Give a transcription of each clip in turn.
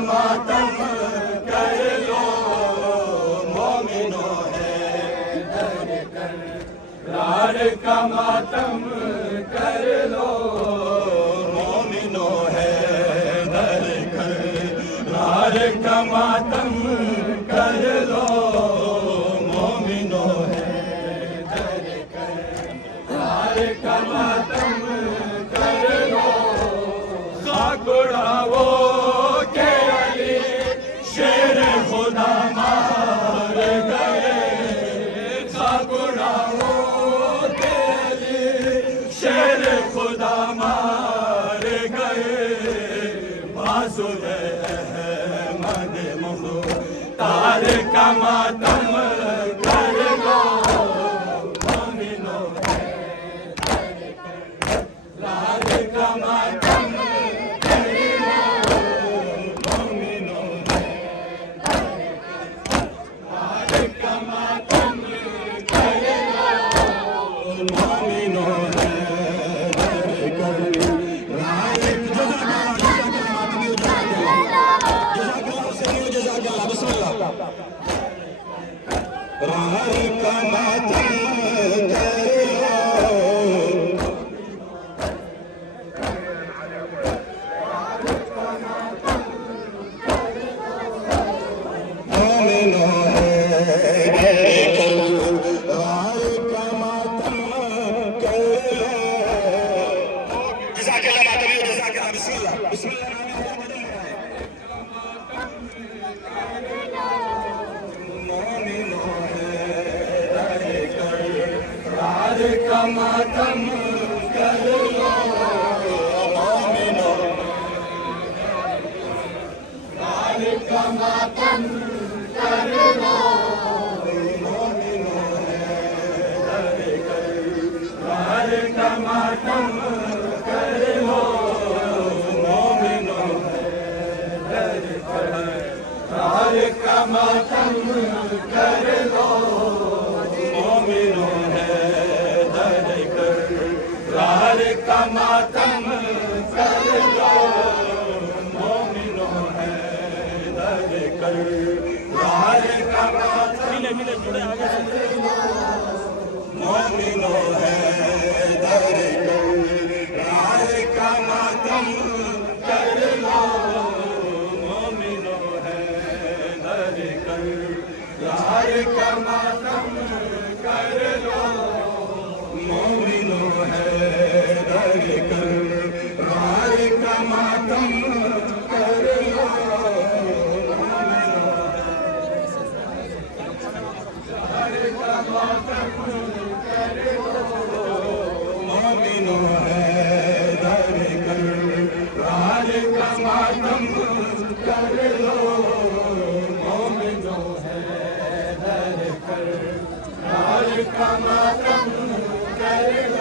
मातम कर लो मोमिनो है दर कर, यार का मातम कर लो मोमिनो है दर कर, यार का मातम कर लो मोमिनो है दर कर, यार का मातम कर लो। खाक उड़ावो के अली शेर खुदा मार गए, खाक उड़ावो के अली शेर खुदा मार गए, बाज़ुल अहमद मुख्तार का मातम कर लो मोमिनो है दर कर, यार का मातम कर लो मोमिनो है दर कर, यार का मातम कर लो मोमिनो है दर कर, यार राह का मातम कर लो मोमिनो है दर कर, राह का मातम कर लो। जज़ाकल्लाह मातमी जज़ाकल्लाह, बिस्मिल्लाह बिस्मिल्लाह मोमिनो है दर कर, यार का मातम कर लो मोमिनो, यार का मातम कर लो मोमिनो है दर कर, यार का मातम कर लो मोमिनो है दर कर, यार का मातम कर लो मोमिनो है दर कर, यार का मातम कर लो मोमिनो है दर कर, यार का मातम मोमिनो है दर कर, यार का मातम कर लो मोमिनो है दर कर, यार का मातम कर लो मोमिनो है दर कर, यार का मातम कर लो मोमिनो है, यार का मातम कर लो मोमिनो है दर कर, यार का मातम कर लो मोमिनो है दर कर, यार का मातम कर लो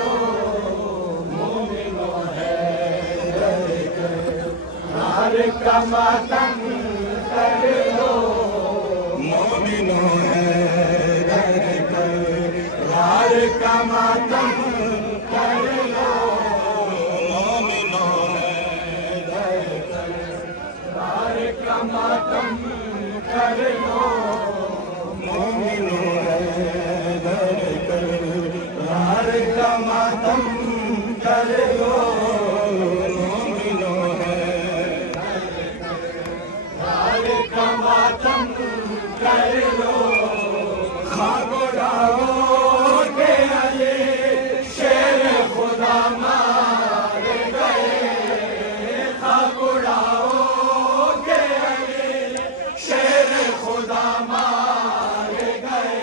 मोमिनो है दर कर, यार का मातम कर लो मोमिनो है दर कर, यार का मातम कर लो मोमिनो है दर कर, यार का मातम कर लो मोमिनो है दर कर, यार का मातम कर लो मोमिनो है दर कर, यार का मातम कर लो। खाक उड़ावो के अली शेर खुदा मार गए, खाक उड़ावो के अली शेर खुदा मार गए,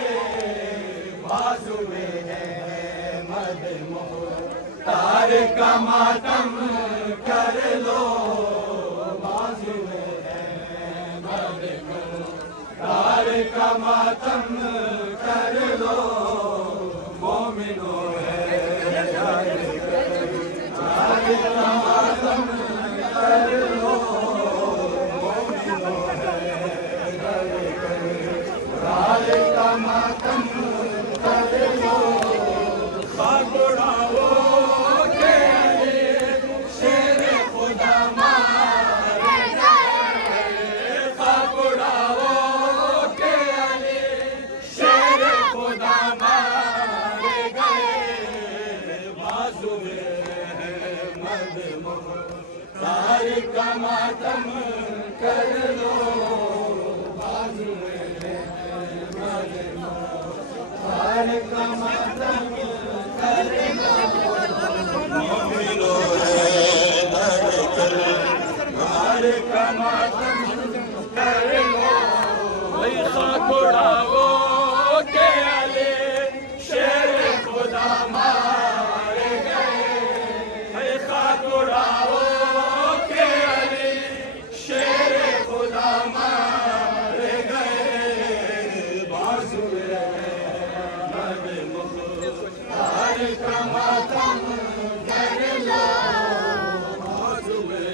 बाज़ुए अहमद मुख्तार का मातम कर लो, बाज़ुए अहमद मुख्तार का मातम कर लो मोमिनो है दर कर, यार का मातम कर लो मोमिनो है दर कर, यार का मातम कर लो। खाक उड़ावो के अली शेर खुदा मार गए, मातम कर लो हार का मातम कर लो मोमिनो है धड़कन हार का मातम कर लो ऐसा कुड़ावो के अली शेर खुदा मार गए ऐसा कुड़ावो के अली शेर खुदा मार गए बाजुए मद मुख्तार का मातम कर लो बाजुए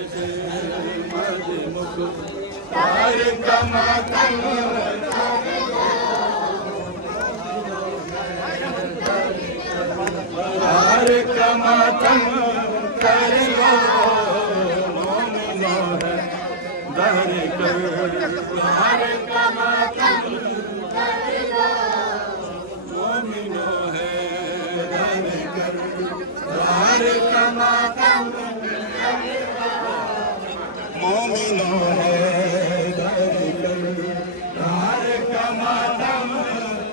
मद मुख्तार का मातम हार का मातम कर लो मोमिनो है धड़कन हार का मातम कर लो मोमिनो है धड़कन हार का मातम मोमिनो है धड़कन हार का मातम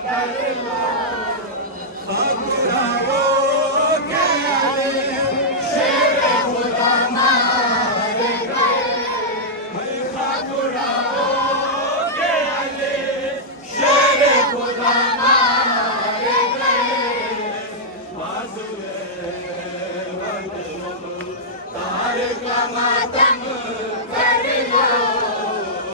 कर लो